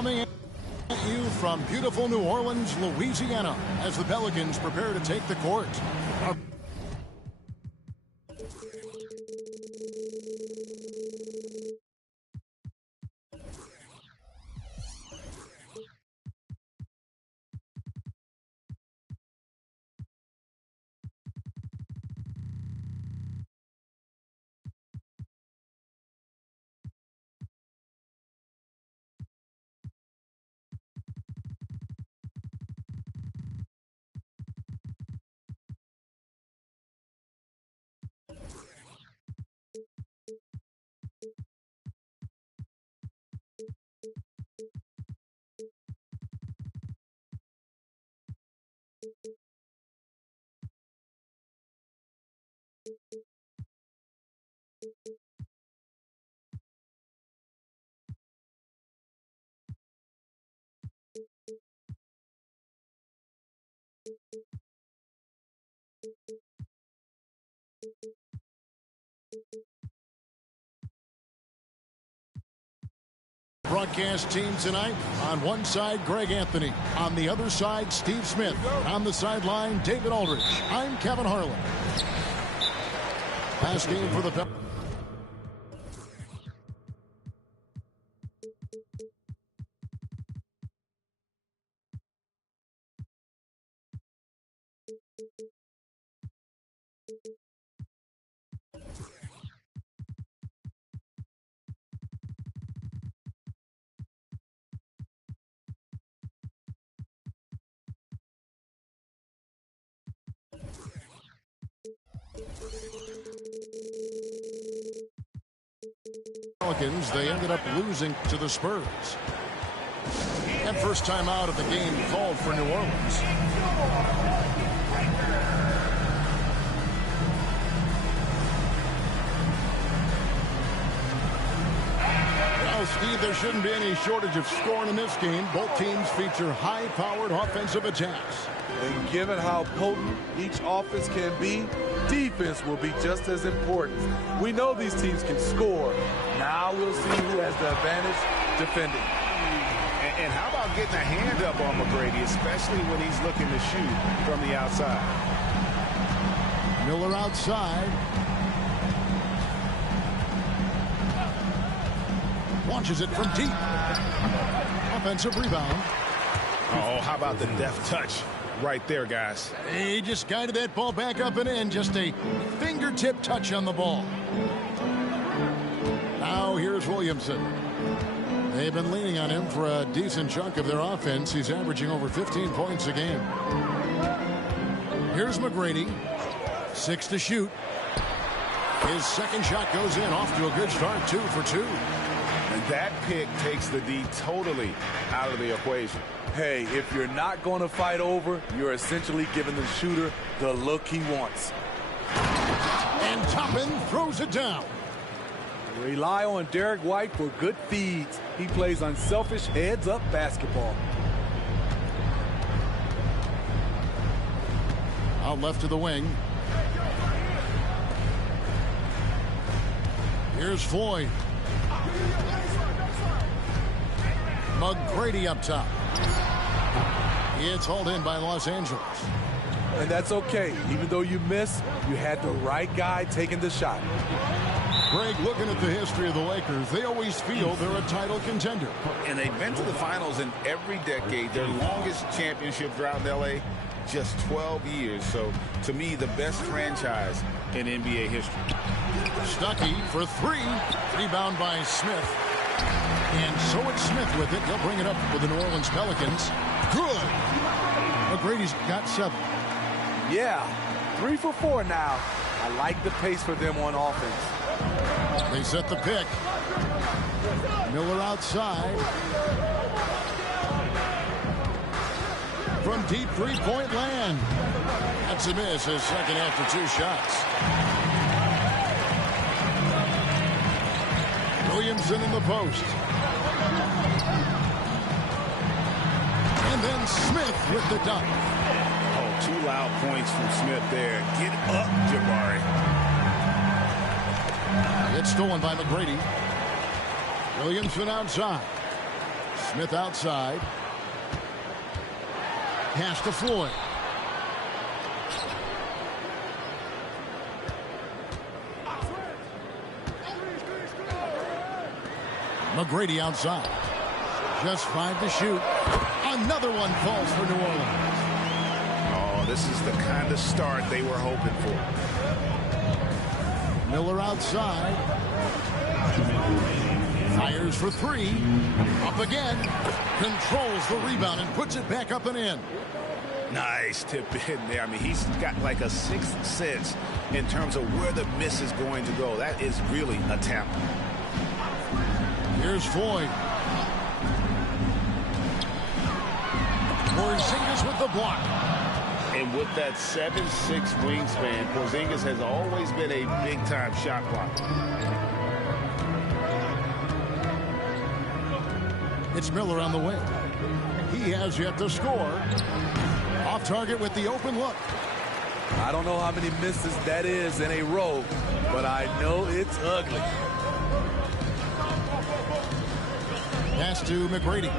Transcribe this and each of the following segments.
Coming at you from beautiful New Orleans, Louisiana, as the Pelicans prepare to take the court. Broadcast team tonight. On one side, Greg Anthony. On the other side, Steve Smith. On the sideline, David Aldridge. I'm Kevin Harlan. Last game for the Pelicans. They ended up losing to the Spurs. And first time out of the game called for New Orleans. Well, Steve, there shouldn't be any shortage of scoring in this game. Both teams feature high-powered offensive attacks. And given how potent each offense can be, defense will be just as important. We know these teams can score. Now we'll see who has the advantage defending. And how about getting a hand up on McGrady, especially when he's looking to shoot from the outside. Miller outside. Launches it from deep. Offensive rebound. Oh, how about the deft touch right there, guys. He just guided that ball back up and in. Just a fingertip touch on the ball. Now here's Williamson. They've been leaning on him for a decent chunk of their offense. He's averaging over 15 points a game. Here's McGrady. 6 to shoot. His second shot goes in. Off to a good start. 2 for 2. And that pick takes the D totally out of the equation. Hey, if you're not going to fight over, you're essentially giving the shooter the look he wants. And Toppin throws it down. Rely on Derek White for good feeds. He plays unselfish heads-up basketball. Out left to the wing. Here's Floyd. McGrady up top. It's hauled in by Los Angeles. And that's okay. Even though you miss, you had the right guy taking the shot. Greg, looking at the history of the Lakers, they always feel they're a title contender. And they've been to the finals in every decade. Their longest championship drought in L.A., just 12 years. So, to me, the best franchise in NBA history. Stuckey for 3. Rebound by Smith. And so it's Smith with it. He'll bring it up with the New Orleans Pelicans. Good. McGrady's got 7. Yeah, 3 for 4 now. I like the pace for them on offense. They set the pick. Miller outside. From deep three-point land. That's a miss, his second after 2 shots. Williamson in the post. And then Smith with the dunk. Oh, 2 loud points from Smith there. Get up, Jabari. It's stolen by McGrady. Williamson outside. Smith outside. Pass to Floyd. McGrady outside. Just 5 to shoot. Another one falls for New Orleans. Oh, this is the kind of start they were hoping for. Miller outside. Fires for 3. Up again. Controls the rebound and puts it back up and in. Nice tip in there. I mean, he's got like a sixth sense in terms of where the miss is going to go. That is really a talent. Here's Floyd. Porzingis with the block. And with that 7'6" wingspan, Porzingis has always been a big-time shot blocker. It's Miller on the wing. He has yet to score. Off target with the open look. I don't know how many misses that is in a row, but I know it's ugly. Pass to McGrady.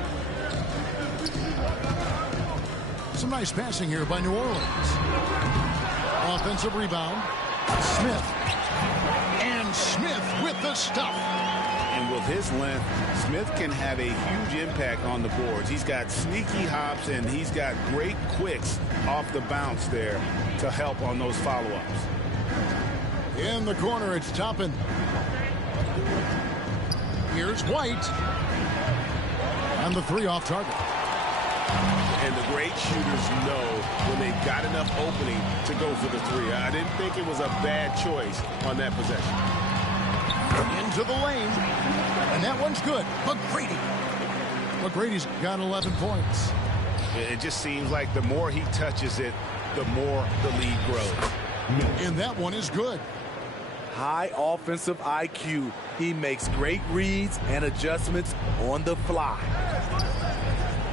Some nice passing here by New Orleans. Offensive rebound. Smith. And Smith with the stuff. And with his length, Smith can have a huge impact on the boards. He's got sneaky hops, and he's got great quicks off the bounce there to help on those follow-ups. In the corner, it's Toppin. Here's White. And the 3 off target. And the great shooters know when they've got enough opening to go for the 3. I didn't think it was a bad choice on that possession. Into the lane. And that one's good. McGrady's got 11 points. It just seems like the more he touches it, the more the lead grows. And that one is good. High offensive IQ. He makes great reads and adjustments on the fly.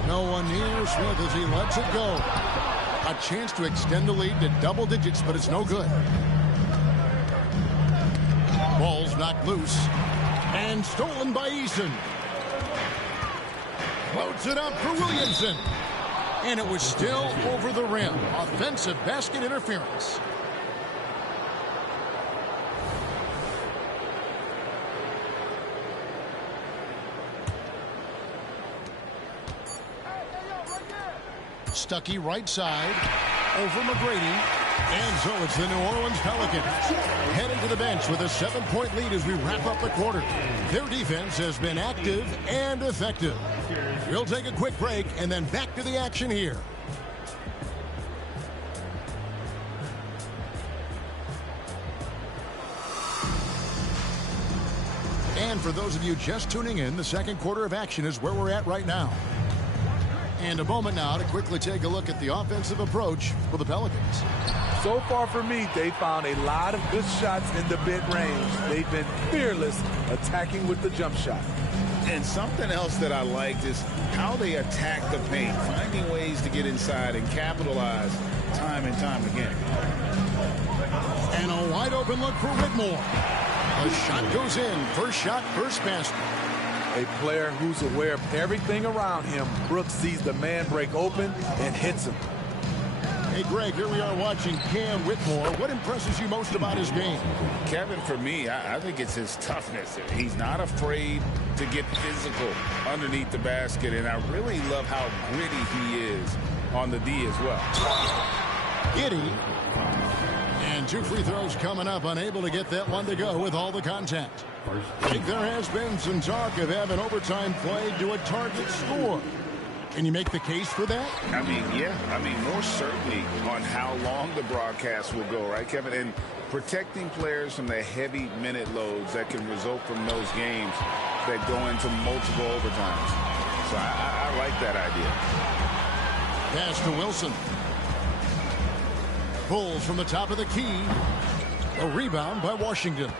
No one near Smith as he lets it go. A chance to extend the lead to double digits, but it's no good. Ball's knocked loose. And stolen by Eason. Floats it up for Williamson. And it was still over the rim. Offensive basket interference. Stuckey right side. Over McGrady. And so it's the New Orleans Pelicans heading to the bench with a 7-point lead as we wrap up the quarter. Their defense has been active and effective. We'll take a quick break and then back to the action here. And for those of you just tuning in, the second quarter of action is where we're at right now. And a moment now to quickly take a look at the offensive approach for the Pelicans. So far for me, they found a lot of good shots in the mid-range. They've been fearless attacking with the jump shot. And something else that I liked is how they attack the paint, finding ways to get inside and capitalize time and time again. And a wide open look for Whitmore. The shot goes in. First shot, first basket. A player who's aware of everything around him. Brooks sees the man break open and hits him. Hey, Greg, here we are watching Cam Whitmore. What impresses you most about his game? Kevin, for me, I think it's his toughness. He's not afraid to get physical underneath the basket, and I really love how gritty he is on the D as well. Giddy. And 2 free throws coming up, unable to get that one to go with all the contact. I think there has been some talk of having overtime play do a target score. Can you make the case for that? I mean, yeah. I mean, more certainly on how long the broadcast will go, right, Kevin? And protecting players from the heavy minute loads that can result from those games that go into multiple overtimes. So I like that idea. Pass to Wilson. Pulls from the top of the key. A rebound by Washington.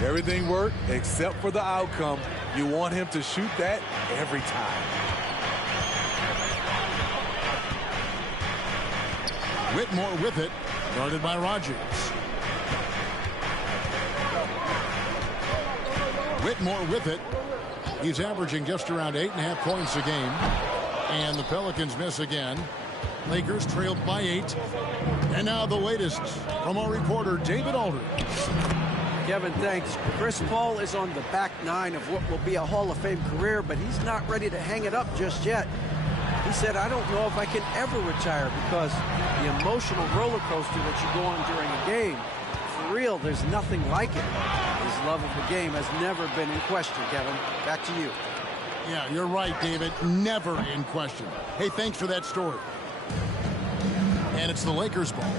Everything worked except for the outcome. You want him to shoot that every time. Whitmore with it, guarded by Rogers. Whitmore with it. He's averaging just around 8.5 points a game. And the Pelicans miss again. Lakers trailed by 8. And now the latest from our reporter, David Aldridge. Kevin, thanks. Chris Paul is on the back nine of what will be a Hall of Fame career, but he's not ready to hang it up just yet. He said, I don't know if I can ever retire because the emotional roller coaster that you go on during a game, for real, there's nothing like it. His love of the game has never been in question, Kevin. Back to you. Yeah, you're right, David. Never in question. Hey, thanks for that story. And it's the Lakers ball.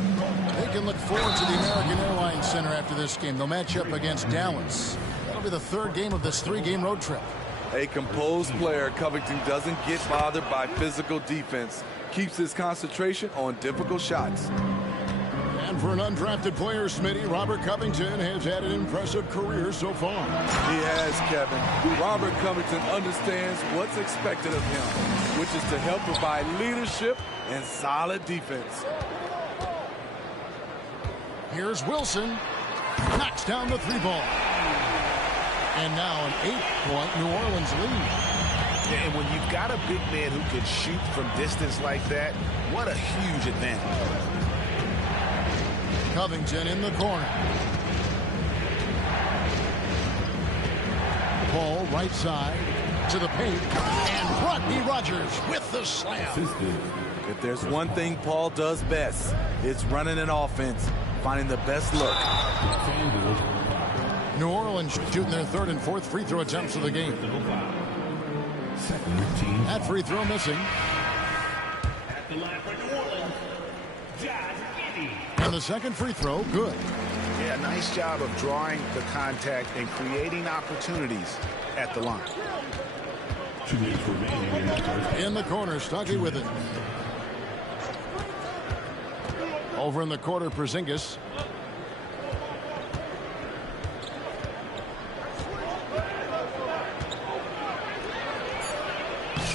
They can look forward to the American Airlines Center after this game. They'll match up against Dallas. That'll be the third game of this 3-game road trip. A composed player, Covington doesn't get bothered by physical defense. Keeps his concentration on difficult shots. And for an undrafted player, Smitty, Robert Covington has had an impressive career so far. He has, Kevin. Robert Covington understands what's expected of him, which is to help provide leadership and solid defense. Here's Wilson. Knocks down the 3-ball. And now an 8-point New Orleans lead. And when you've got a big man who can shoot from distance like that, what a huge advantage. Covington in the corner. Ball right side to the paint. And Rodney Rogers with the slam. If there's one thing Paul does best, it's running an offense, finding the best look. New Orleans shooting their third and fourth free throw attempts of the game. That free throw missing. And the second free throw, good. Yeah, nice job of drawing the contact and creating opportunities at the line. In the corner, Stuckey with it. Over in the quarter, Porzingis.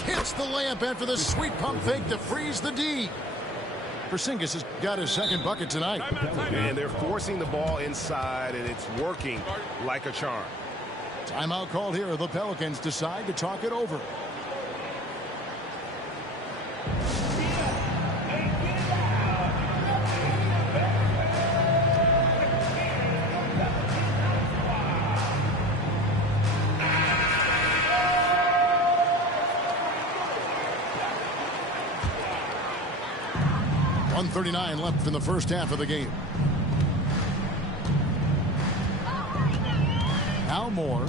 Hits the layup after the sweet pump fake to freeze the D. Porzingis has got his second bucket tonight. And they're forcing the ball inside, and it's working like a charm. Timeout called here. The Pelicans decide to talk it over. .139 left in the first half of the game. Now Moore.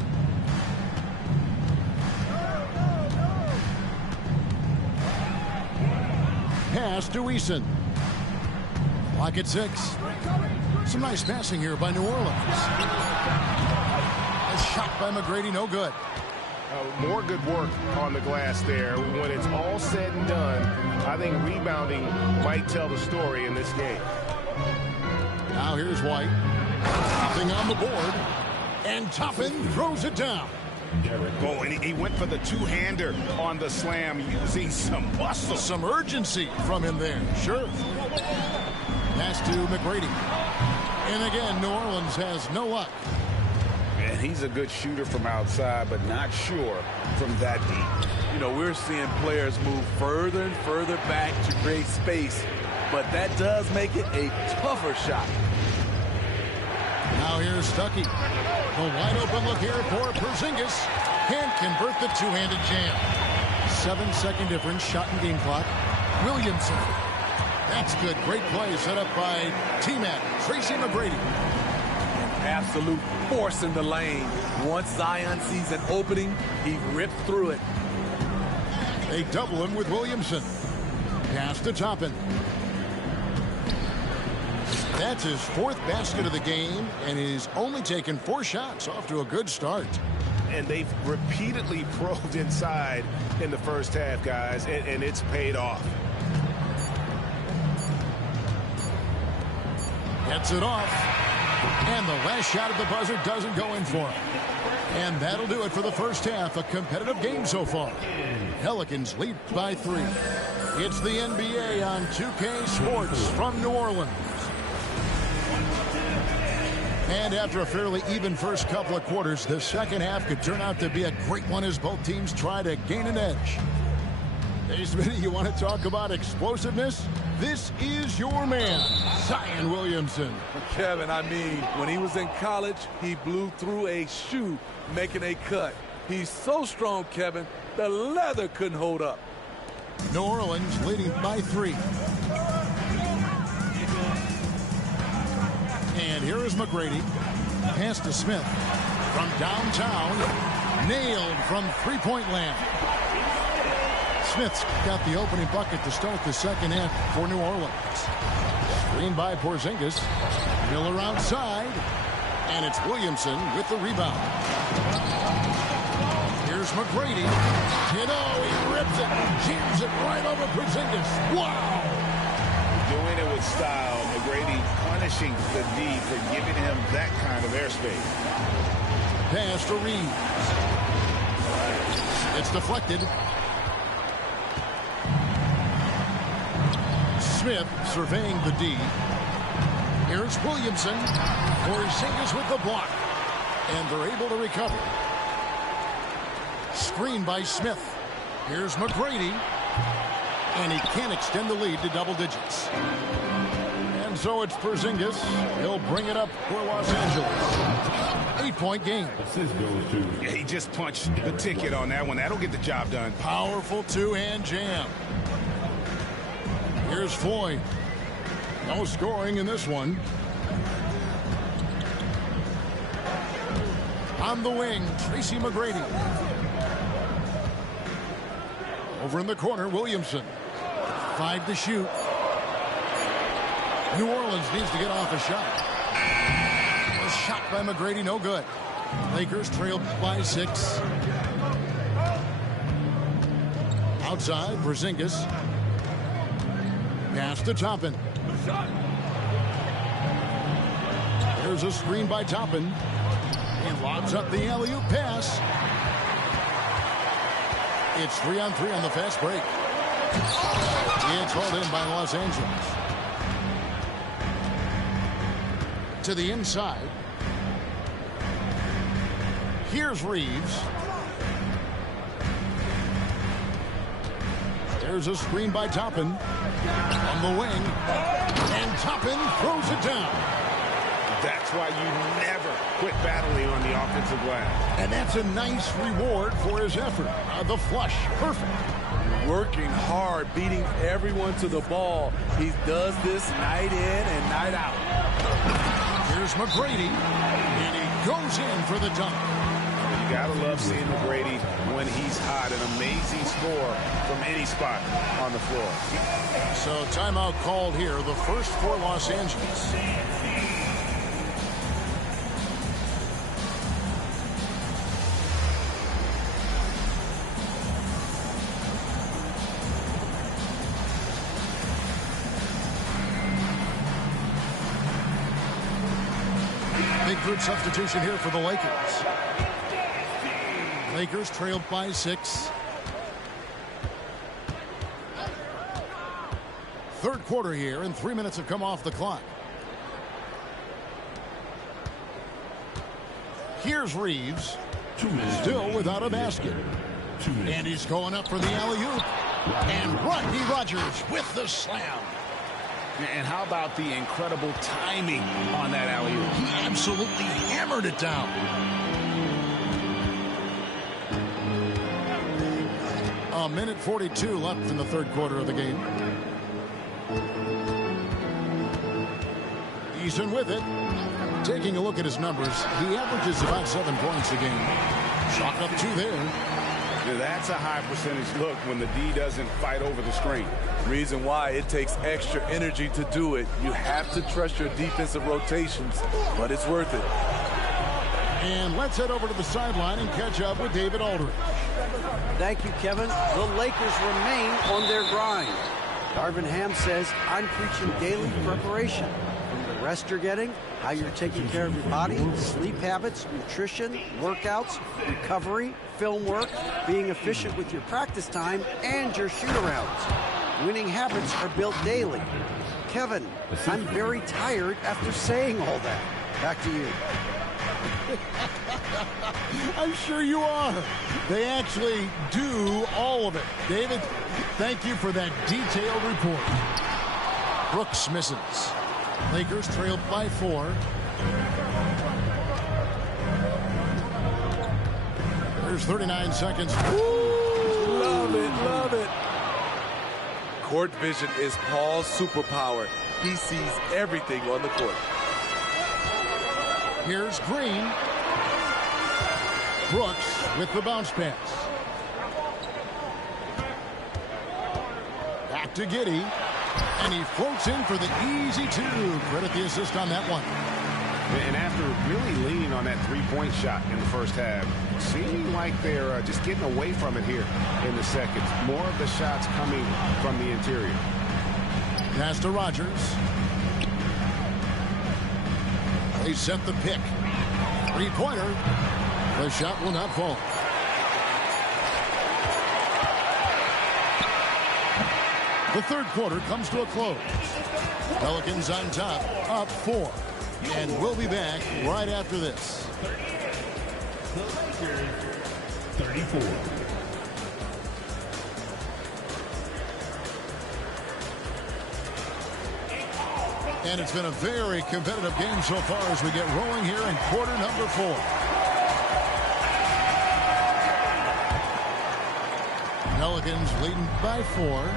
Pass to Eason. Clock at 6. Some nice passing here by New Orleans. A shot by McGrady, no good. More good work on the glass there. When it's all said and done, I think rebounding might tell the story in this game. Now here's White. Topping on the board. And Toppin throws it down. Oh, and he went for the two-hander on the slam using some muscle. Some urgency from him there. Sure. Pass to McGrady. And again, New Orleans has no luck. And he's a good shooter from outside, but not sure from that deep. You know, we're seeing players move further and further back to create space, but that does make it a tougher shot. Now here's Stuckey. The wide open look here for Porzingis. Can't convert the two-handed jam. 7-second difference, shot and game clock. Williamson. That's good. Great play set up by T-Mac, Tracy McGrady. Absolute force in the lane. Once Zion sees an opening, he rips through it. They double him with Williamson. Pass to Toppin. That's his fourth basket of the game, and he's only taken 4 shots. Off to a good start. And they've repeatedly probed inside in the first half, guys, and it's paid off. Gets it off. And the last shot at the buzzer doesn't go in for him. And that'll do it for the first half. A competitive game so far. Pelicans lead by 3. It's the NBA on 2K Sports from New Orleans. And after a fairly even first couple of quarters, the second half could turn out to be a great one as both teams try to gain an edge. Hey, Smitty, you want to talk about explosiveness? This is your man, Zion Williamson. Kevin, I mean, when he was in college, he blew through a shoe making a cut. He's so strong, Kevin, the leather couldn't hold up. New Orleans leading by 3. And here is McGrady. Pass to Smith. From downtown. Nailed from three-point land. Smith's got the opening bucket to start the second half for New Orleans. Screen by Porzingis. Miller outside. And it's Williamson with the rebound. Here's McGrady. He rips it. Jams it right over Porzingis. Wow. Doing it with style. McGrady punishing the D for giving him that kind of airspace. Pass to Reeves. It's deflected. Smith surveying the D. Here's Williamson. Porzingis with the block. And they're able to recover. Screen by Smith. Here's McGrady. And he can't extend the lead to double digits. And so it's Porzingis. He'll bring it up for Los Angeles. 8-point game. Yeah, he just punched the ticket on that one. That'll get the job done. Powerful two-hand jam. Here's Floyd. No scoring in this one. On the wing, Tracy McGrady. Over in the corner, Williamson. 5 to shoot. New Orleans needs to get off a shot. A shot by McGrady, no good. Lakers trail by 6. Outside, Porzingis. Pass to Toppin. There's a screen by Toppin. He lobs up the alley-oop pass. It's 3-on-3 on the fast break. It's hauled in by Los Angeles. To the inside. Here's Reeves. There's a screen by Toppin. On the wing. And Toppin throws it down. That's why you never quit battling on the offensive glass. And that's a nice reward for his effort. The flush. Perfect. Working hard, beating everyone to the ball. He does this night in and night out. Here's McGrady. And he goes in for the dunk. You gotta love seeing McGrady when he's hot. An amazing score from any spot on the floor. So timeout called here. The first for Los Angeles. Big group substitution here for the Lakers. Lakers trailed by 6. Third quarter here, and 3 minutes have come off the clock. Here's Reeves. Still without a basket. And he's going up for the alley-oop. And Rodney Rogers with the slam. And how about the incredible timing on that alley-oop? He absolutely hammered it down. A minute 42 left in the third quarter of the game. He's in with it. Taking a look at his numbers, he averages about 7 points a game. Chalk up 2 there. Now that's a high percentage look when the D doesn't fight over the screen. Reason why it takes extra energy to do it. You have to trust your defensive rotations, but it's worth it. And let's head over to the sideline and catch up with David Aldridge. Thank you, Kevin. The Lakers remain on their grind. Darvin Ham says, I'm preaching daily preparation. From the rest you're getting, how you're taking care of your body, sleep habits, nutrition, workouts, recovery, film work, being efficient with your practice time, and your shoot-arounds. Winning habits are built daily. Kevin, I'm very tired after saying all that. Back to you. I'm sure you are. They actually do all of it. David, thank you for that detailed report. Brooks misses. Lakers trailed by 4. There's 39 seconds. Ooh, love it, love it. Court vision is Paul's superpower. He sees everything on the court. Here's Green. Brooks with the bounce pass. Back to Giddey. And he floats in for the easy 2. Credit the assist on that one. And after really leaning on that three-point shot in the first half, seeming like they're just getting away from it here in the second. More of the shots coming from the interior. Pass to Rogers. They set the pick. Three-pointer. The shot will not fall. The third quarter comes to a close. Pelicans on top, up 4. And we'll be back right after this. The Lakers, 34. And it's been a very competitive game so far as we get rolling here in quarter number 4. Pelicans leading by 4.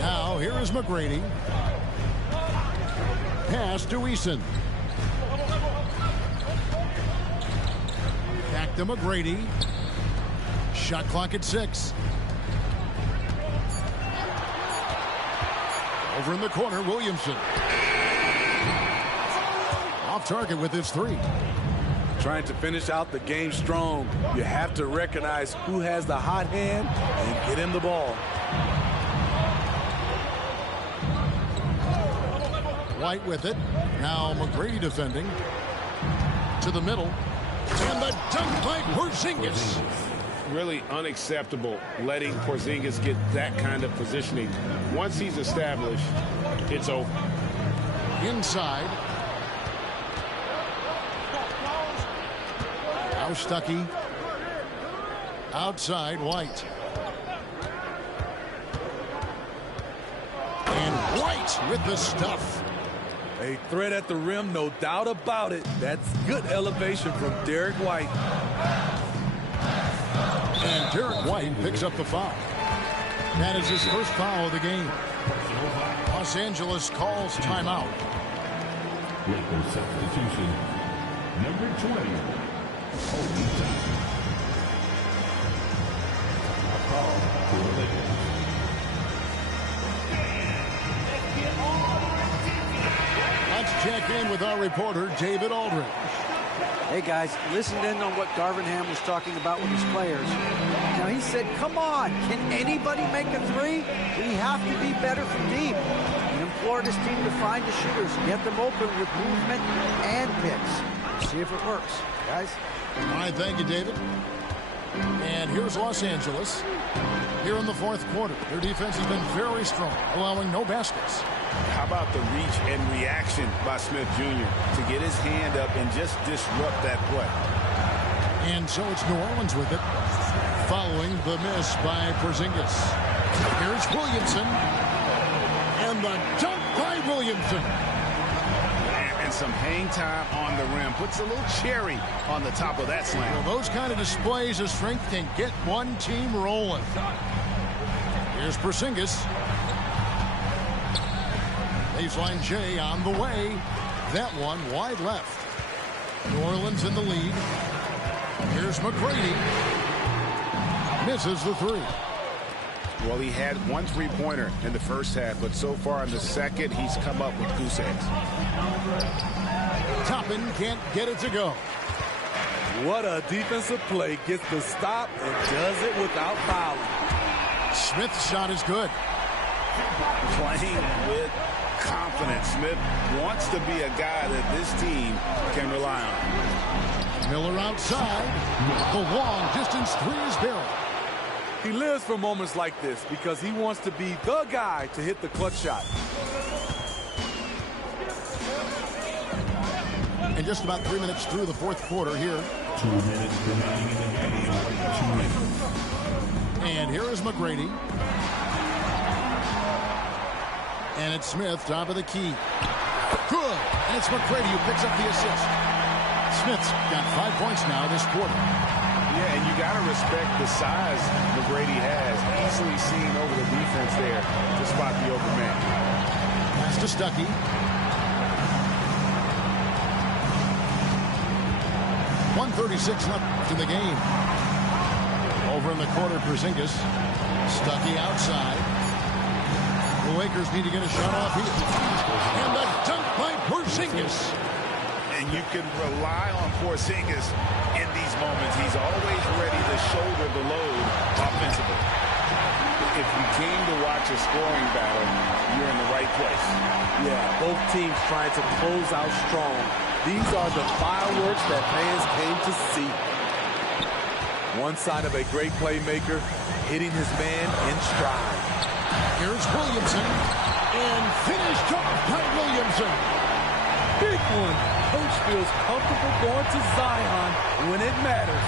Now here is McGrady. Pass to Eason. Back to McGrady. Shot clock at 6. Over in the corner, Williamson. Off target with his 3. Trying to finish out the game strong. You have to recognize who has the hot hand and get him the ball. White with it. Now McGrady defending. To the middle. And the dunk by Porzingis. Really unacceptable letting Porzingis get that kind of positioning. Once he's established, it's over. Inside. Now Stuckey. Outside, White. And White with the stuff. A threat at the rim, no doubt about it. That's good elevation from Derek White. And Derek White picks up the foul. That is his first foul of the game. Los Angeles calls timeout. Lakers substitution, number 20, Kobe Johnson. A call for the Lakers. Let's check in with our reporter, David Aldridge. Hey, guys, listen in on what Darvin Ham was talking about with his players. Now, he said, come on, can anybody make a 3? We have to be better from deep. He implored his team to find the shooters, get them open with movement and picks. See if it works, guys. All right, thank you, David. And here's Los Angeles. Here in the fourth quarter, their defense has been very strong, allowing no baskets. How about the reach and reaction by Smith Jr. to get his hand up and just disrupt that play? And so it's New Orleans with it, following the miss by Porzingis. Here's Williamson. And the dunk by Williamson. And some hang time on the rim. Puts a little cherry on the top of that slam. Well, those kind of displays of strength can get one team rolling. Here's Porzingis. Baseline J on the way. That one wide left. New Orleans in the lead. Here's McGrady. Misses the 3. Well, he had one three-pointer in the first half, but so far in the second, he's come up with goose eggs. Toppin can't get it to go. What a defensive play. Gets the stop and does it without fouling. Smith's shot is good. Playing with confidence. Smith wants to be a guy that this team can rely on. Miller outside. The long distance 3 is barrel. He lives for moments like this because he wants to be the guy to hit the clutch shot. And just about 3 minutes through the fourth quarter here. 2 minutes remaining in the game. 2 minutes. And here is McGrady. And it's Smith, top of the key. Good. And it's McGrady who picks up the assist. Smith's got 5 points now this quarter. Yeah, and you got to respect the size McGrady has. Easily seen over the defense there to spot the open man. Pass to Stuckey. .136 left in the game. Over in the corner, Porzingis. Stuckey outside. The Lakers need to get a shot off here. And the dunk by Porzingis. And you can rely on Porzingis in these moments. He's always ready to shoulder the load offensively. If you came to watch a scoring battle, you're in the right place. Yeah, both teams trying to close out strong. These are the fireworks that fans came to see. One sign of a great playmaker, hitting his man in stride. Here's Williamson. And finished off by Williamson. Big one. Coach feels comfortable going to Zion when it matters.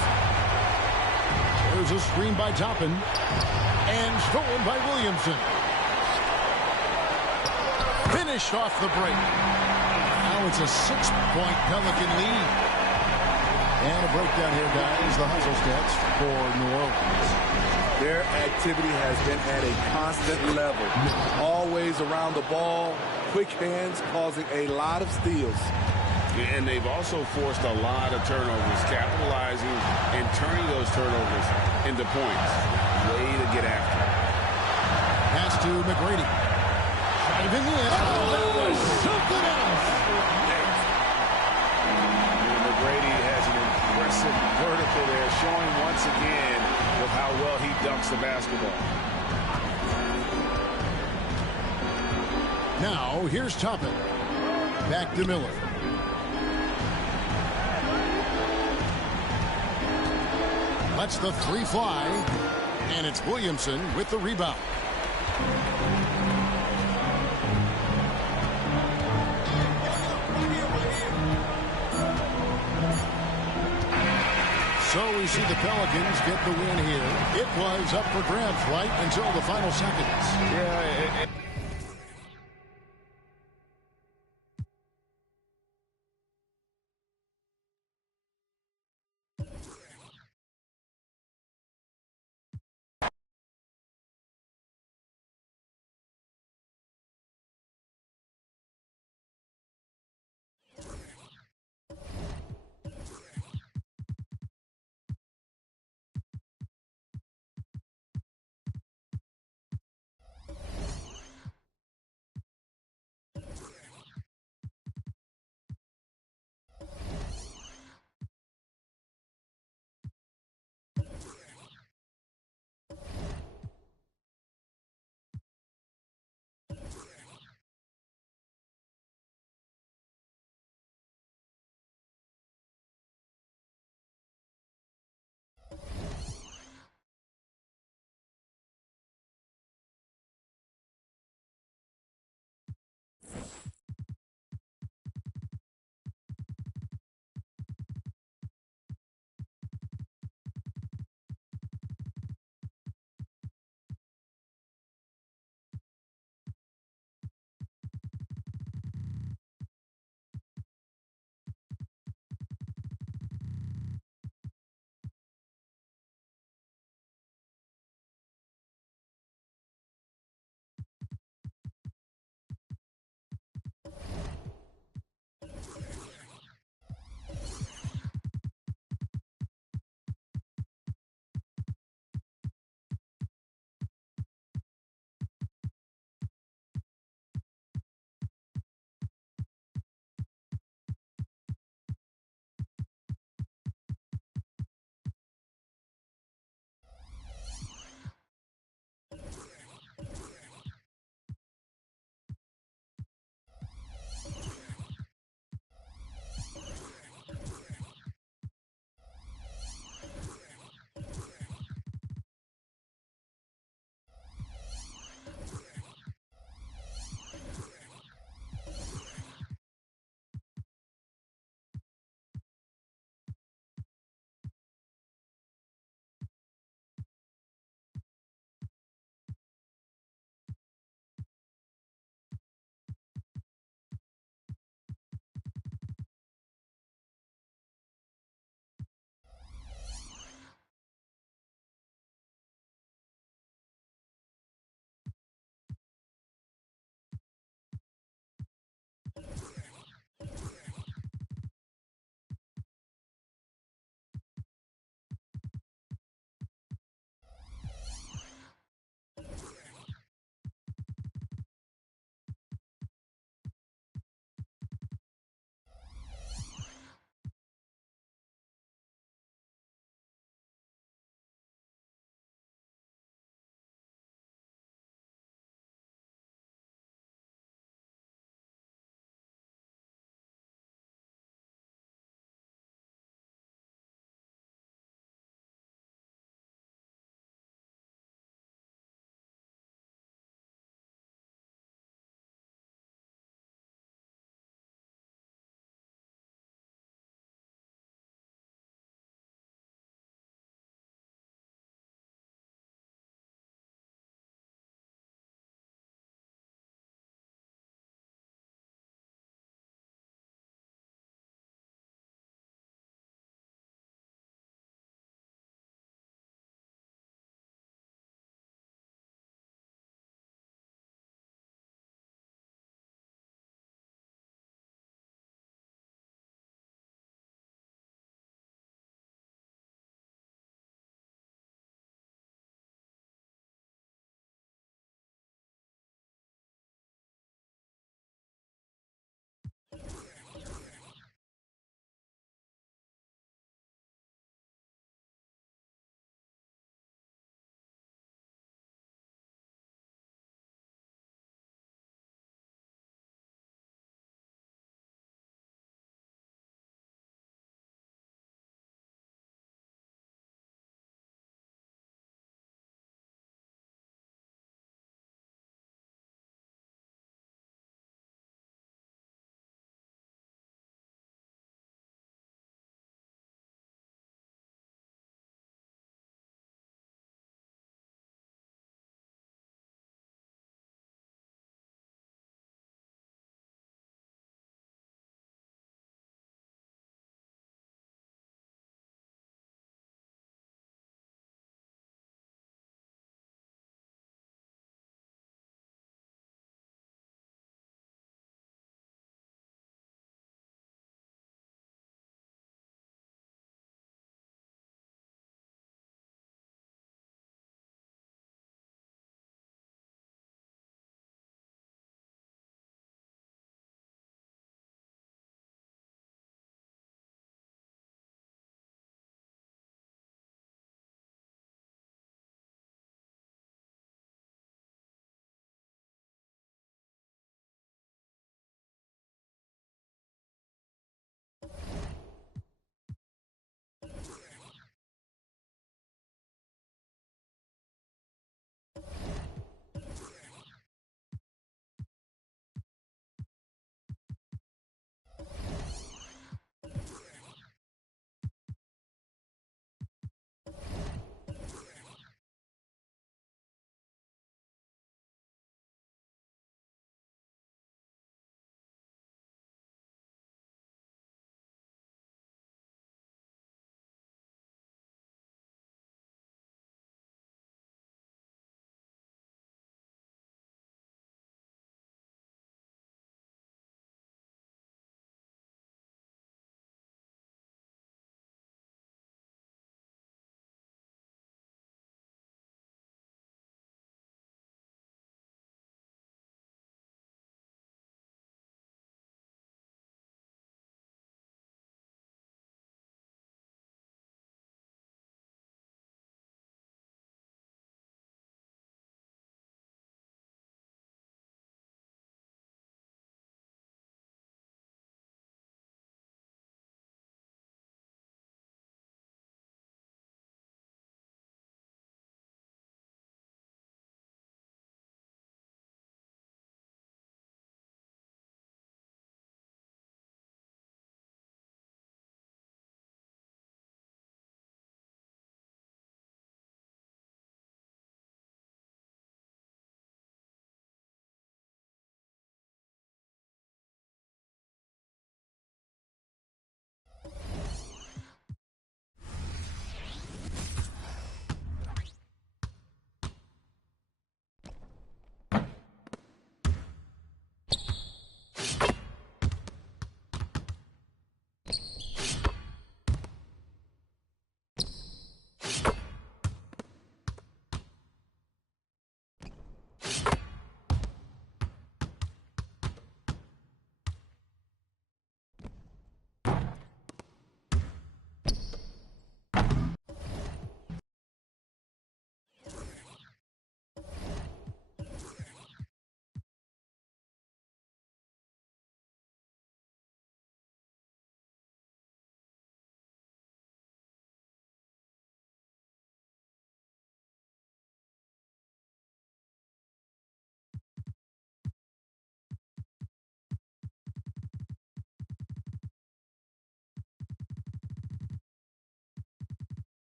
There's a screen by Toppin. And stolen by Williamson. Finished off the break. Now it's a 6-point Pelican lead. And a breakdown here, guys. The hustle stats for New Orleans. Their activity has been at a constant level. Always around the ball. Quick hands causing a lot of steals. And they've also forced a lot of turnovers, capitalizing and turning those turnovers into points. Way to get after it. Pass to McGrady. Driving in. Oh, that was something else. And McGrady has an impressive vertical there, showing once again with how well he dunks the basketball. Now, here's Toppin. Back to Miller. Lets the three fly. And it's Williamson with the rebound. So we see the Pelicans get the win here. It was up for grabs right until the final seconds. Yeah,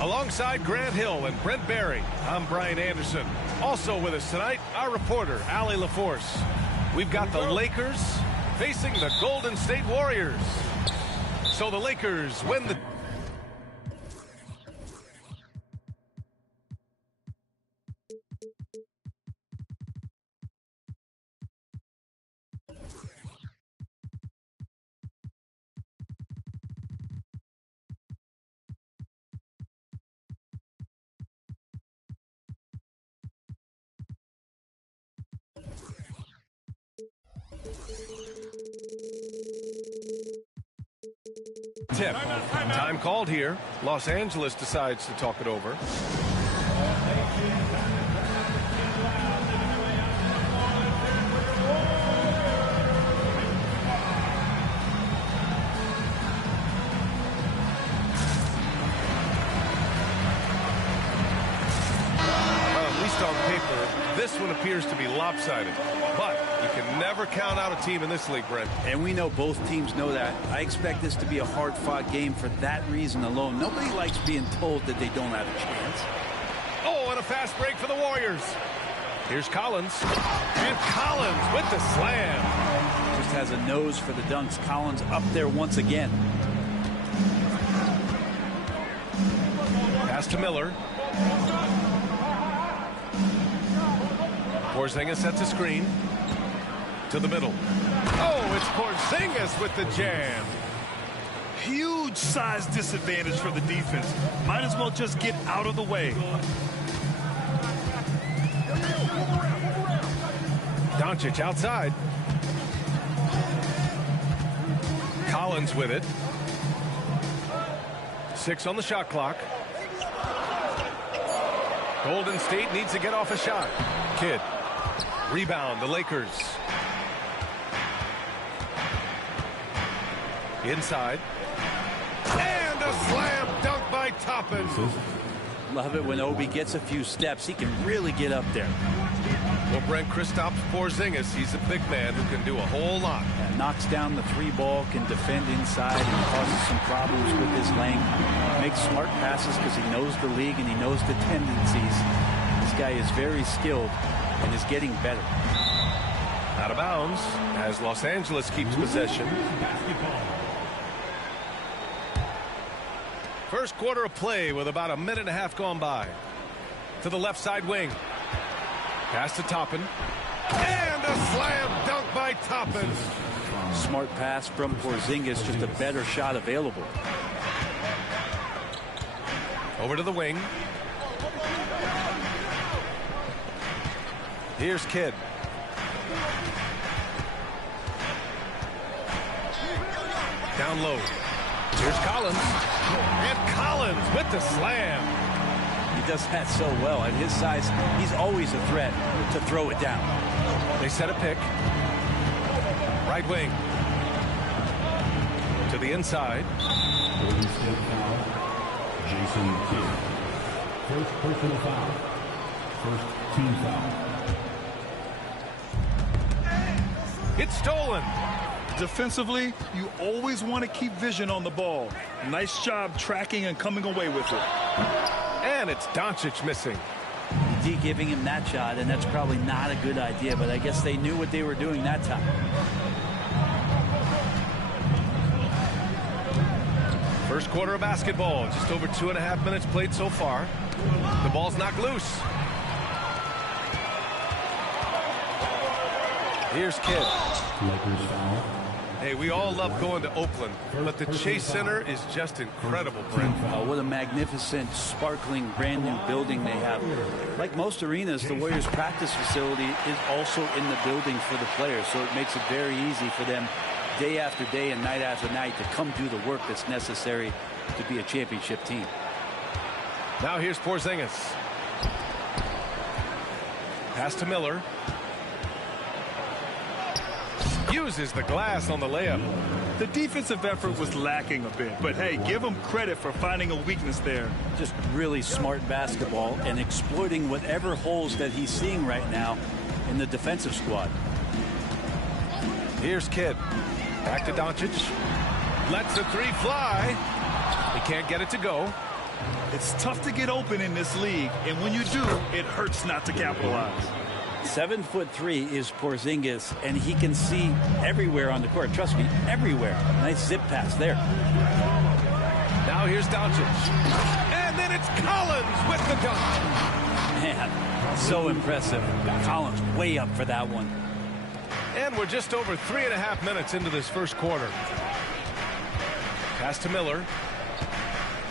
Alongside Grant Hill and Brent Barry, I'm Brian Anderson. Also with us tonight, our reporter, Allie LaForce. We've got the Lakers facing the Golden State Warriors. So the Lakers win the... tip. Time called here. Los Angeles decides to talk it over. Well, at least on paper, this one appears to be lopsided. But you can never count out a team in this league, Brent. And we know both teams know that. I expect this to be a hard-fought game for that reason alone. Nobody likes being told that they don't have a chance. Oh, and a fast break for the Warriors. Here's Collins. And Collins with the slam. Just has a nose for the dunks. Collins up there once again. Pass to Miller. Porzingis sets a screen. To the middle. Oh, it's Porzingis with the jam. Huge size disadvantage for the defense. Might as well just get out of the way. Doncic outside. Collins with it. 6 on the shot clock. Golden State needs to get off a shot. Kidd. Rebound, the Lakers. Inside. And a slam dunk by Toppin. Love it when Obi gets a few steps. He can really get up there. Well, Brent, Kristaps Porzingis, he's a big man who can do a whole lot. Yeah, knocks down the 3-ball, can defend inside, and causes some problems with his length. Makes smart passes because he knows the league and he knows the tendencies. This guy is very skilled and is getting better. Out of bounds as Los Angeles keeps possession. First quarter of play with about a minute and a half gone by. To the left side wing. Pass to Toppin. And a slam dunk by Toppin. Smart pass from Porzingis, just a better shot available. Over to the wing. Here's Kidd. Down low. Here's Collins. And Collins with the slam. He does that so well. At his size, he's always a threat to throw it down. They set a pick. Right wing. To the inside. Golden State foul. Jason Kidd. First personal foul. First team foul. It's stolen. Defensively, you always want to keep vision on the ball. Nice job tracking and coming away with it. And it's Doncic missing. D giving him that shot, and that's probably not a good idea, but I guess they knew what they were doing that time. First quarter of basketball. Just over 2.5 minutes played so far. The ball's knocked loose. Here's Kidd. Lakers foul. Hey, we all love going to Oakland, but the Chase Center is just incredible, Brent. Oh, what a magnificent, sparkling, brand new building they have. Like most arenas, the Warriors practice facility is also in the building for the players, so it makes it very easy for them day after day and night after night to come do the work that's necessary to be a championship team. Now here's Porzingis. Pass to Miller. Uses the glass on the layup. The defensive effort was lacking a bit, but hey, give them credit for finding a weakness there. Just really smart basketball and exploiting whatever holes that he's seeing right now in the defensive squad. Here's Kidd. Back to Doncic. Lets the three fly. He can't get it to go. It's tough to get open in this league, and when you do, it hurts not to capitalize. 7'3" is Porzingis, and he can see everywhere on the court. Trust me, everywhere. Nice zip pass there. Now here's Doncic. And then it's Collins with the dunk. Man, so impressive. Collins way up for that one. And we're just over 3.5 minutes into this first quarter. Pass to Miller.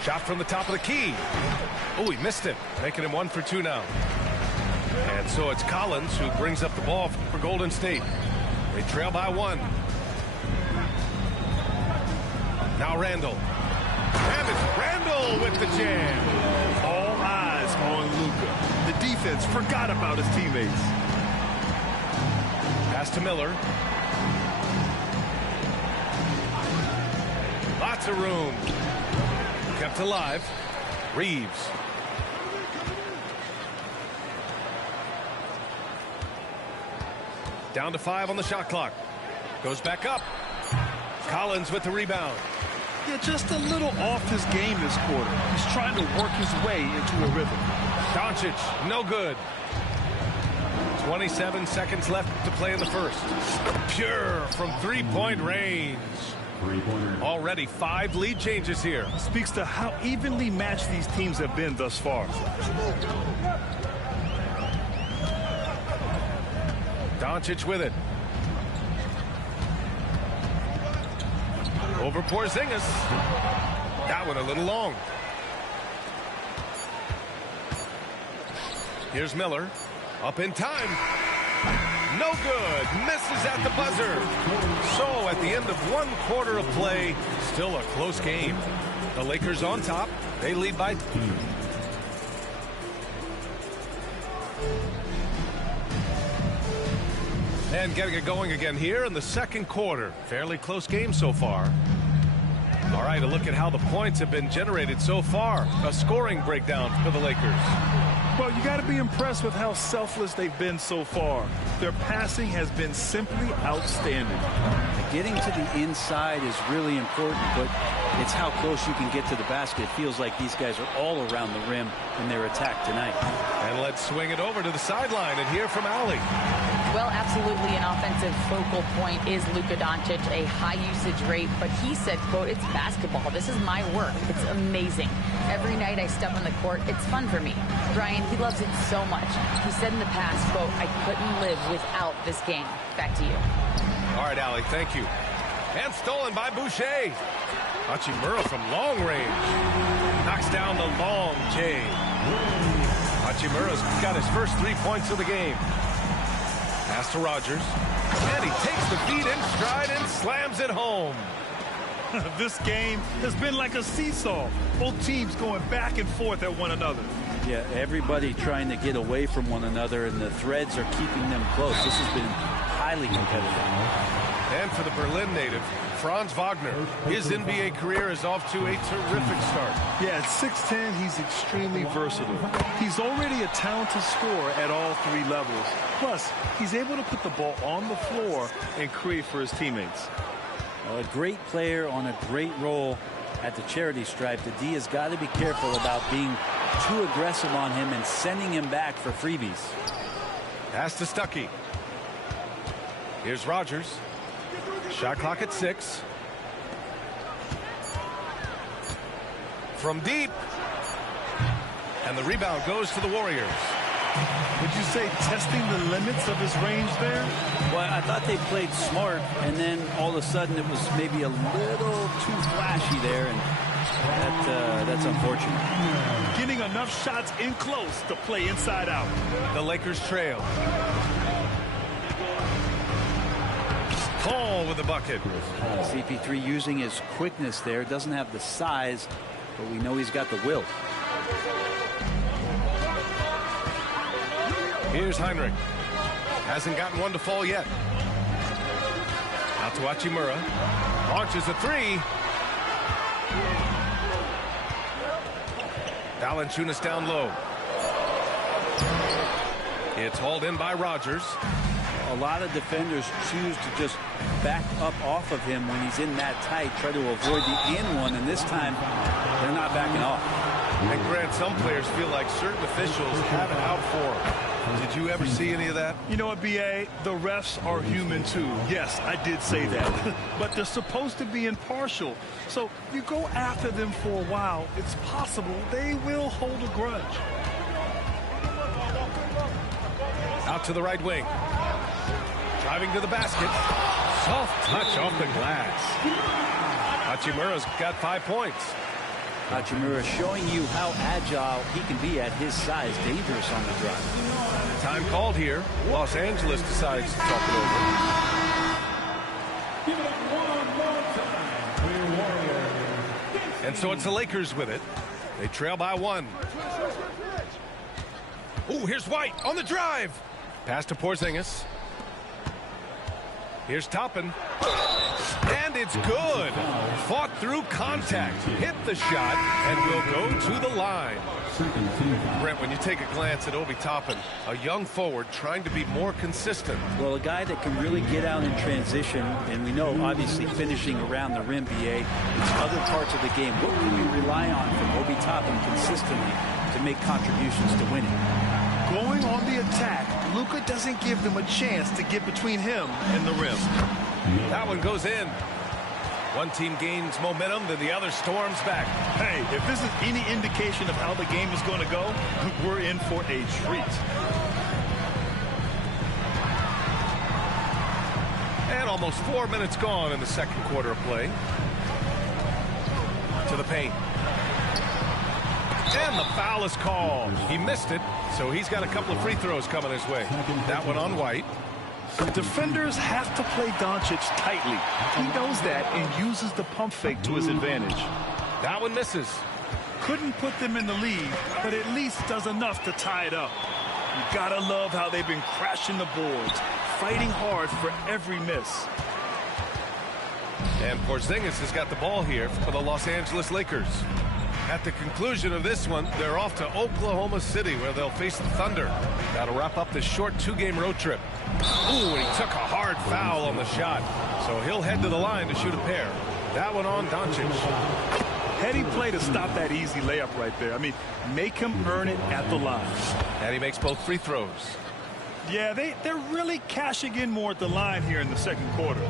Shot from the top of the key. Oh, he missed it, making him 1 for 2 now. And so it's Collins who brings up the ball for Golden State. They trail by 1. Now Randall. And it's Randall with the jam. All eyes on Luka. The defense forgot about his teammates. Pass to Miller. Lots of room. Kept alive. Reeves. Down to 5 on the shot clock. Goes back up. Collins with the rebound. Yeah, just a little off his game this quarter. He's trying to work his way into a rhythm. Doncic, no good. 27 seconds left to play in the first. Pure from three-point range. Already 5 lead changes here. Speaks to how evenly matched these teams have been thus far. Doncic with it. Over Porzingis. That one a little long. Here's Miller. Up in time. No good. Misses at the buzzer. So at the end of 1 quarter of play, still a close game. The Lakers on top. They lead by 2. And getting it going again here in the second quarter. Fairly close game so far. All right, a look at how the points have been generated so far. A scoring breakdown for the Lakers. Well, you got to be impressed with how selfless they've been so far. Their passing has been simply outstanding. Getting to the inside is really important, but it's how close you can get to the basket. It feels like these guys are all around the rim in their attack tonight. And let's swing it over to the sideline and hear from Ali. Well, absolutely an offensive focal point is Luka Doncic, a high usage rate, but he said, quote, it's basketball. This is my work. It's amazing. Every night I step on the court, it's fun for me. Brian, he loves it so much. He said in the past, quote, I couldn't live without this game. Back to you. All right, Ali, thank you. And stolen by Boucher. Hachimura from long range. Knocks down the long J. Hachimura's got his first 3 points of the game. Pass to Rogers. And he takes the feed in stride and slams it home. This game has been like a seesaw. Both teams going back and forth at one another. Yeah, everybody trying to get away from one another, and the threads are keeping them close. This has been highly competitive. And for the Berlin native, Franz Wagner, his NBA career is off to a terrific start. Yeah, at 6'10", he's extremely versatile. He's already a talented scorer at all 3 levels. Plus, he's able to put the ball on the floor and create for his teammates. A great player on a great role at the charity stripe. The D has got to be careful about being too aggressive on him and sending him back for freebies. Pass to Stuckey. Here's Rogers. Shot clock at 6. From deep. And the rebound goes to the Warriors. Would you say testing the limits of his range there? Well, I thought they played smart, and then all of a sudden it was maybe a little too flashy there, and that's unfortunate. Getting enough shots in close to play inside out. The Lakers trail. Paul with the bucket. CP3 using his quickness there. Doesn't have the size, but we know he's got the will. Here's Heinrich. Hasn't gotten one to fall yet. Out to Hachimura. Launches a 3. Valanciunas down low. It's hauled in by Rogers. a lot of defenders choose to just back up off of him when he's in that tight, try to avoid the and one, and this time they're not backing off. And Grant, some players feel like certain officials have it out for them. Did you ever see any of that? You know what, B.A.? The refs are human, too. Yes, I did say that. But they're supposed to be impartial. So you go after them for a while, it's possible they will hold a grudge. Out to the right wing. Driving to the basket. Soft touch off the glass. Hachimura's got 5 points. Hachimura showing you how agile he can be at his size. Dangerous on the drive. Time called here. Los Angeles decides to talk it over. And so it's the Lakers with it. They trail by 1. Oh, here's White on the drive. Pass to Porzingis. Here's Toppin. And it's good. Fought through contact. Hit the shot and will go to the line. Brent, when you take a glance at Obi Toppin, a young forward trying to be more consistent. Well, a guy that can really get out in transition, and we know obviously finishing around the rim, BA, it's other parts of the game. What can you rely on from Obi Toppin consistently to make contributions to winning? Going on the attack, Luka doesn't give them a chance to get between him and the rim. That one goes in. One team gains momentum, then the other storms back. Hey, if this is any indication of how the game is going to go, we're in for a treat. And almost 4 minutes gone in the second quarter of play. To the paint. And the foul is called. He missed it, so he's got a couple of free throws coming his way. That one on White. Defenders have to play Doncic tightly. He knows that and uses the pump fake to his advantage. That one misses. Couldn't put them in the lead, but at least does enough to tie it up. You gotta love how they've been crashing the boards, fighting hard for every miss. And Porzingis has got the ball here for the Los Angeles Lakers. At the conclusion of this one, they're off to Oklahoma City, where they'll face the Thunder. That'll wrap up this short 2-game road trip. Ooh, and he took a hard foul on the shot. So he'll head to the line to shoot a pair. That one on Doncic. Heady play to stop that easy layup right there. I mean, make him earn it at the line. And he makes both free throws. Yeah, they're really cashing in more at the line here in the second quarter.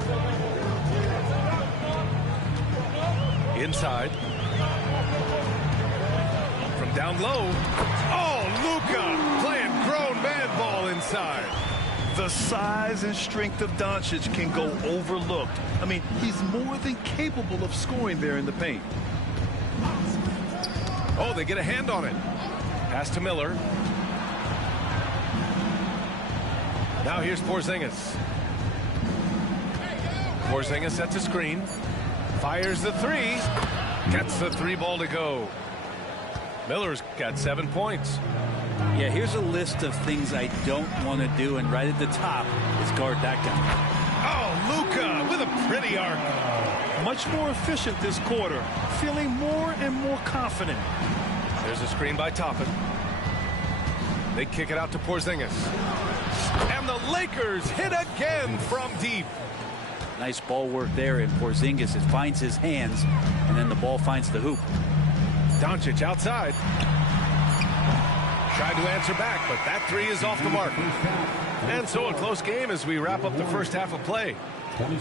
Inside. From down low. Oh, Luka playing grown man ball inside. The size and strength of Doncic can go overlooked. I mean, he's more than capable of scoring there in the paint. Oh, they get a hand on it. Pass to Miller. Now here's Porzingis. Porzingis sets a screen. Fires the three. Gets the 3 ball to go. Miller's got 7 points. Yeah, here's a list of things I don't want to do, and right at the top is guard that guy. Oh, Luka with a pretty arc. Much more efficient this quarter, feeling more and more confident. There's a screen by Toppin. They kick it out to Porzingis. And the Lakers hit again from deep. Nice ball work there, and Porzingis, it finds his hands, and then the ball finds the hoop. Doncic outside. Tried to answer back, but that 3 is off the mark. And so a close game as we wrap up the first half of play.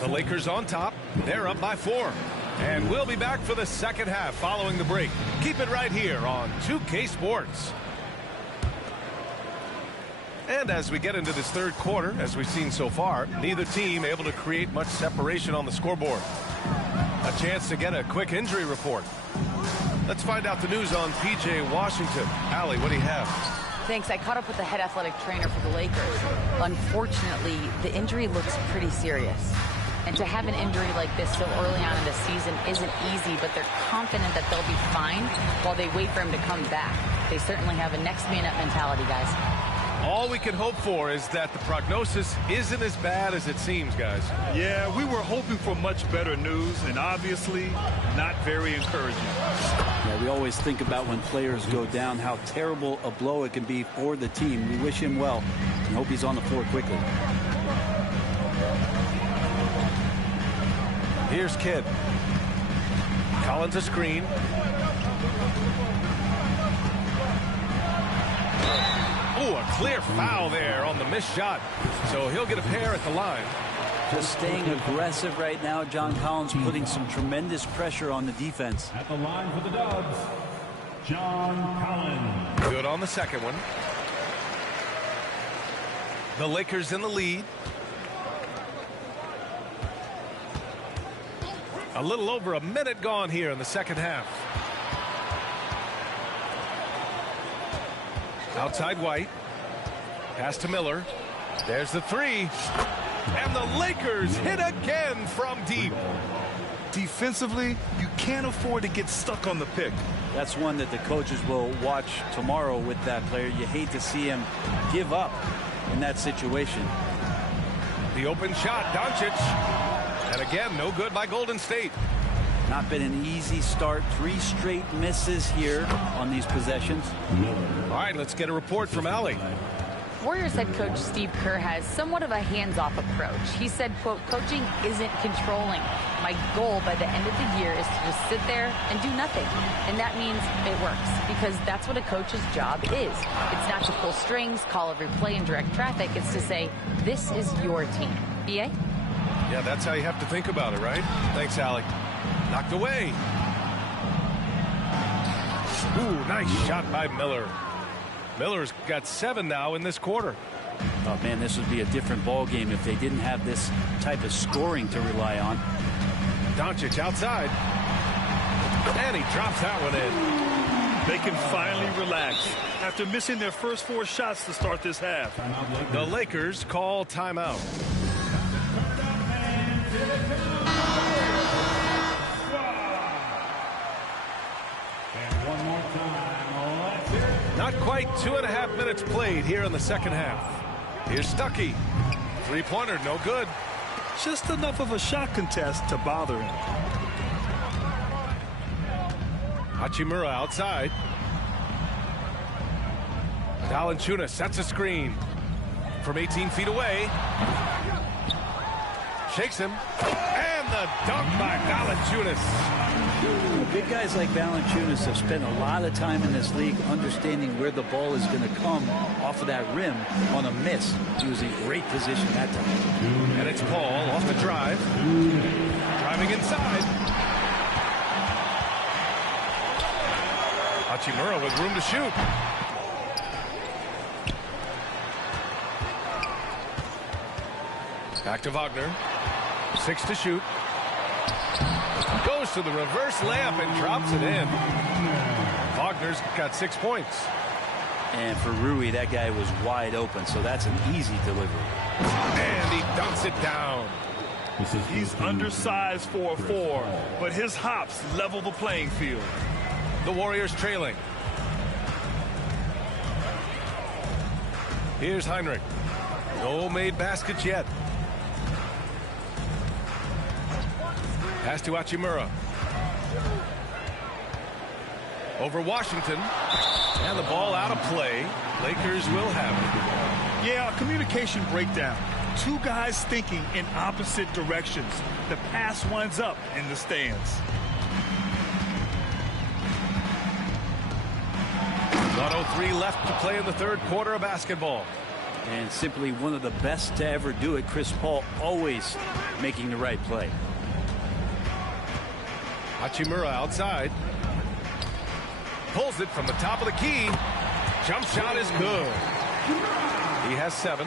The Lakers on top. They're up by 4. And we'll be back for the second half following the break. Keep it right here on 2K Sports. And as we get into this third quarter, as we've seen so far, neither team able to create much separation on the scoreboard. A chance to get a quick injury report. Let's find out the news on P.J. Washington. Allie, what do you have? Thanks. I caught up with the head athletic trainer for the Lakers. Unfortunately, the injury looks pretty serious. And to have an injury like this so early on in the season isn't easy, but they're confident that they'll be fine while they wait for him to come back. They certainly have a next man up mentality, guys. All we can hope for is that the prognosis isn't as bad as it seems, guys. Yeah, we were hoping for much better news, and obviously not very encouraging. Yeah, we always think about when players go down, how terrible a blow it can be for the team. We wish him well and hope he's on the floor quickly. Here's Kidd. Collins a screen. Oh, a clear foul there on the missed shot. So he'll get a pair at the line. Just staying aggressive right now. John Collins putting some tremendous pressure on the defense. At the line for the Dubs, John Collins. Good on the second one. The Lakers in the lead. A little over a minute gone here in the second half. Outside White. Pass to Miller. There's the three. And the Lakers hit again from deep. Defensively, you can't afford to get stuck on the pick. That's one that the coaches will watch tomorrow with that player. You hate to see him give up in that situation. The open shot, Doncic. And again, no good by Golden State. Not been an easy start. 3 straight misses here on these possessions. All right, let's get a report from Allie. Warriors head coach Steve Kerr has somewhat of a hands-off approach. He said, quote, coaching isn't controlling. My goal by the end of the year is to just sit there and do nothing. And that means it works because that's what a coach's job is. It's not to pull strings, call every play, and direct traffic. It's to say, this is your team. BA? Yeah, that's how you have to think about it, right? Thanks, Allie. Knocked away. Ooh, nice shot by Miller. Miller's got 7 now in this quarter. Oh, man, this would be a different ball game if they didn't have this type of scoring to rely on. Doncic outside. And he drops that one in. They can finally relax after missing their first 4 shots to start this half. The Lakers call timeout. Not quite 2.5 minutes played here in the second half. Here's Stuckey. 3-pointer, no good. Just enough of a shot contest to bother him. Hachimura outside. Valanciunas sets a screen from 18 feet away. Shakes him. And the dunk by Valanciunas. Big guys like Valanciunas have spent a lot of time in this league understanding where the ball is going to come off of that rim on a miss. He was in great position that time. And it's Paul off the drive. Driving inside. Hachimura with room to shoot. Back to Wagner. 6 to shoot. Goes to the reverse layup and drops it in. Wagner's got 6 points. And for Rui, that guy was wide open, so that's an easy delivery. And he dunks it down. He's undersized for a 4, but his hops level the playing field. The Warriors trailing. Here's Heinrich. No made baskets yet. Pass to Hachimura. Over Washington. And the ball out of play. Lakers will have it. Yeah, a communication breakdown. 2 guys thinking in opposite directions. The pass winds up in the stands. 1:03 left to play in the third quarter of basketball. And simply one of the best to ever do it. Chris Paul always making the right play. Hachimura outside. Pulls it from the top of the key. Jump shot is good. He has 7.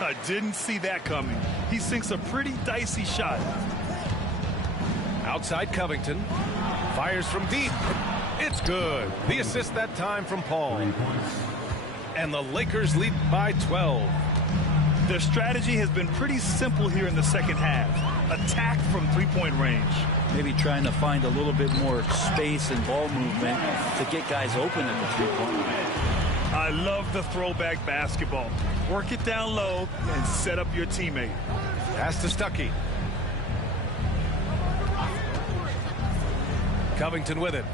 I didn't see that coming. He sinks a pretty dicey shot. Outside Covington. Fires from deep. It's good. The assist that time from Paul. And the Lakers lead by 12. Their strategy has been pretty simple here in the second half. Attack from 3-point range. Maybe trying to find a little bit more space and ball movement to get guys open at the 3-point line. I love the throwback basketball. Work it down low and set up your teammate. Pass to Stuckey. Covington with it.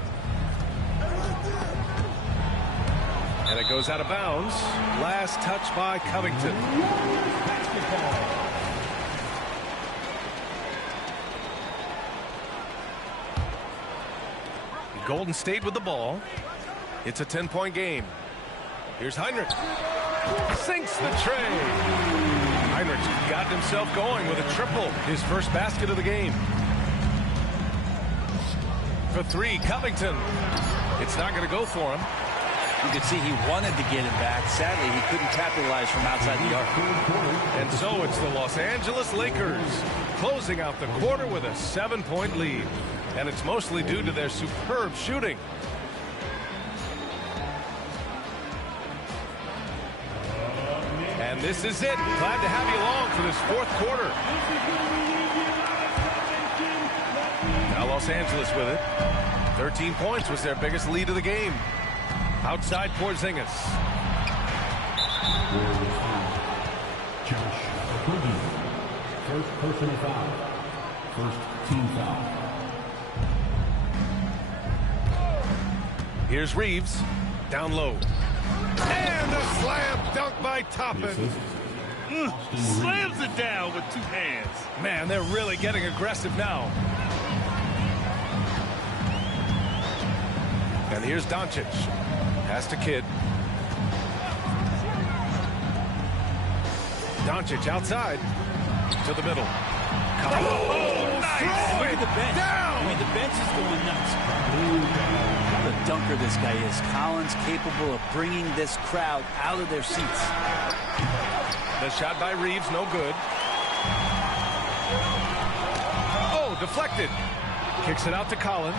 And it goes out of bounds. Last touch by Covington. Golden State with the ball. It's a 10-point game. Here's Heinrich. Sinks the tray. Heinrich's gotten himself going with a triple. His first basket of the game. For three, Covington. It's not going to go for him. You could see he wanted to get it back. Sadly, he couldn't capitalize from outside the arc. And so it's the Los Angeles Lakers closing out the quarter with a 7-point lead. And it's mostly due to their superb shooting. And this is it. Glad to have you along for this fourth quarter. Now Los Angeles with it. 13 points was their biggest lead of the game. Outside Porzingis. Josh Okogie. First personal foul. First team foul. Here's Reeves. Down low. And a slam dunk by Toppin. Slams it down with two hands. Man, they're really getting aggressive now. And here's Doncic. Pass to Kidd. Doncic outside to the middle. Oh, nice. Look at the bench. Down. I mean, the bench is going nuts. What a dunker this guy is. Collins capable of bringing this crowd out of their seats. The shot by Reeves, no good. Oh, deflected. Kicks it out to Collins.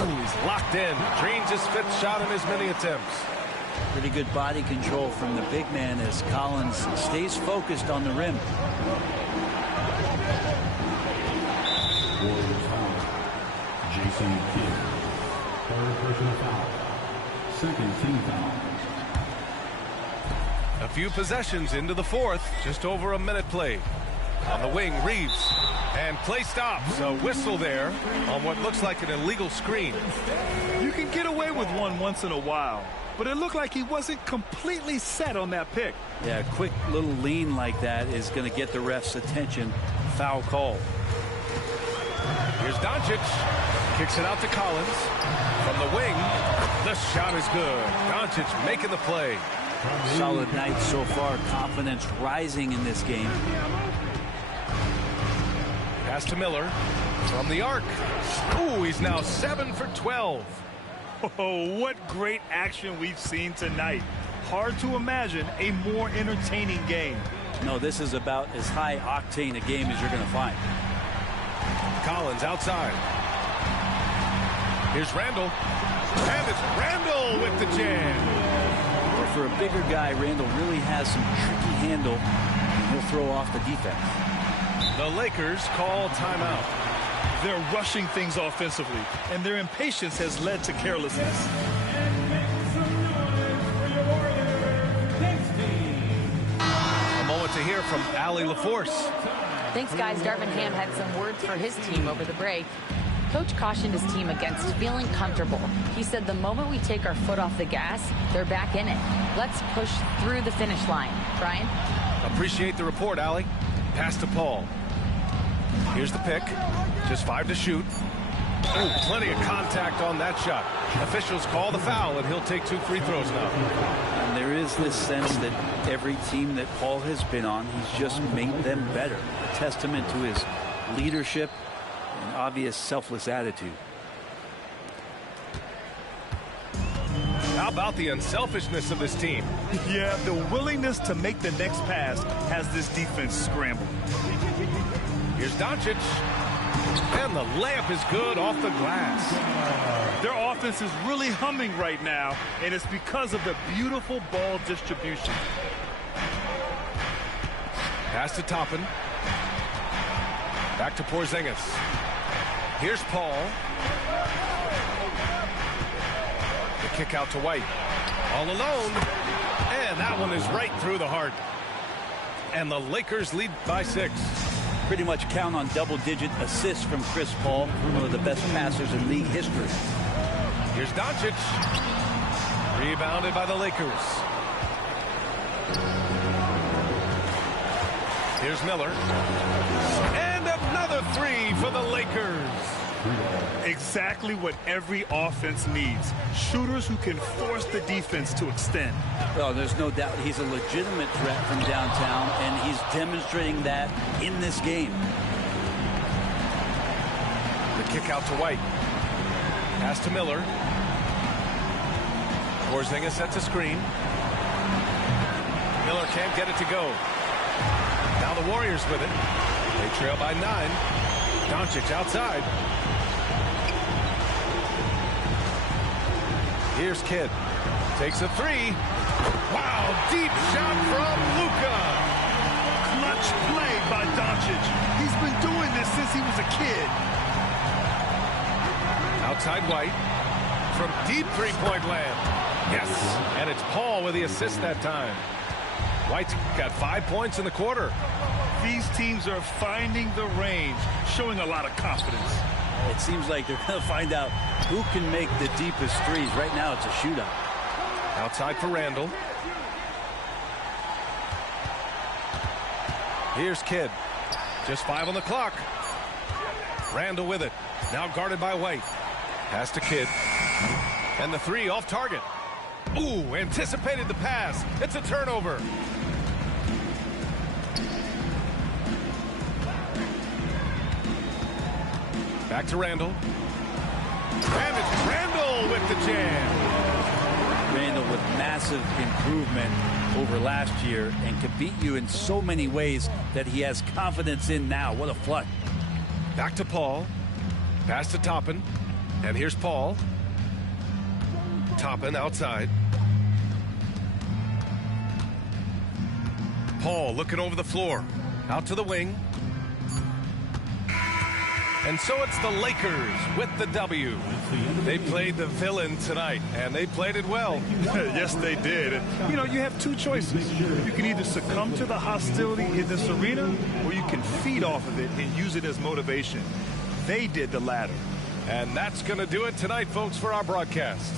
Oh, he's locked in. Drains his fifth shot in as many attempts. Pretty good body control from the big man as Collins stays focused on the rim. Warriors foul. Jason Kidd. Third personal foul. Second team foul. A few possessions into the fourth. Just over a minute played. On the wing, Reeves. And play stops. A whistle there on what looks like an illegal screen. You can get away with one once in a while, but it looked like he wasn't completely set on that pick. Yeah, a quick little lean like that is going to get the ref's attention. Foul call. Here's Doncic. Kicks it out to Collins. From the wing, the shot is good. Doncic making the play. Solid night so far. Confidence rising in this game. Pass to Miller. From the arc. Ooh, he's now 7 for 12. Oh, what great action we've seen tonight. Hard to imagine a more entertaining game. No, this is about as high octane a game as you're going to find. Collins outside. Here's Randall. And it's Randall with the jam. For a bigger guy, Randall really has some tricky handle, and he'll throw off the defense. The Lakers call timeout. They're rushing things offensively, and their impatience has led to carelessness. A moment to hear from Allie LaForce. Thanks, guys. Darvin Ham had some words for his team over the break. Coach cautioned his team against feeling comfortable. He said the moment we take our foot off the gas, they're back in it. Let's push through the finish line. Brian? Appreciate the report, Allie. Pass to Paul. Here's the pick. Just 5 to shoot. Oh, plenty of contact on that shot. Officials call the foul, and he'll take 2 free throws now. And there is this sense that every team that Paul has been on, he's just made them better. A testament to his leadership and obvious selfless attitude. How about the unselfishness of this team? Yeah, the willingness to make the next pass has this defense scrambled. Here's Doncic. And the layup is good off the glass. Their offense is really humming right now, and it's because of the beautiful ball distribution. Pass to Toppin. Back to Porzingis. Here's Paul. The kick out to White. All alone. And that one is right through the heart. And the Lakers lead by 6. Pretty much count on double-digit assists from Chris Paul, one of the best passers in league history. Here's Doncic. Rebounded by the Lakers. Here's Miller. And another 3 for the Lakers. Exactly what every offense needs. Shooters who can force the defense to extend. Well, there's no doubt he's a legitimate threat from downtown, and he's demonstrating that in this game. The kick out to White. Pass to Miller. Porzingis sets a screen. Miller can't get it to go. Now the Warriors with it. They trail by 9. Doncic outside. Here's Kidd. Takes a 3. Wow, deep shot from Luka. Clutch play by Doncic. He's been doing this since he was a kid. Outside White. From deep three-point land. Yes. And it's Paul with the assist that time. White's got 5 points in the quarter. These teams are finding the range, showing a lot of confidence. It seems like they're going to find out who can make the deepest threes. Right now, it's a shootout. Outside for Randall. Here's Kidd. Just 5 on the clock. Randall with it. Now guarded by White. Pass to Kidd. And the 3 off target. Ooh, anticipated the pass. It's a turnover. Back to Randall. And it's Randall with the jam. Randall with massive improvement over last year and can beat you in so many ways that he has confidence in now. What a flood. Back to Paul. Pass to Toppin. And here's Paul. Toppin outside. Paul looking over the floor. Out to the wing. And so it's the Lakers with the W. They played the villain tonight, and they played it well. Yes, they did. You know, you have two choices. You can either succumb to the hostility in this arena, or you can feed off of it and use it as motivation. They did the latter. And that's going to do it tonight, folks, for our broadcast.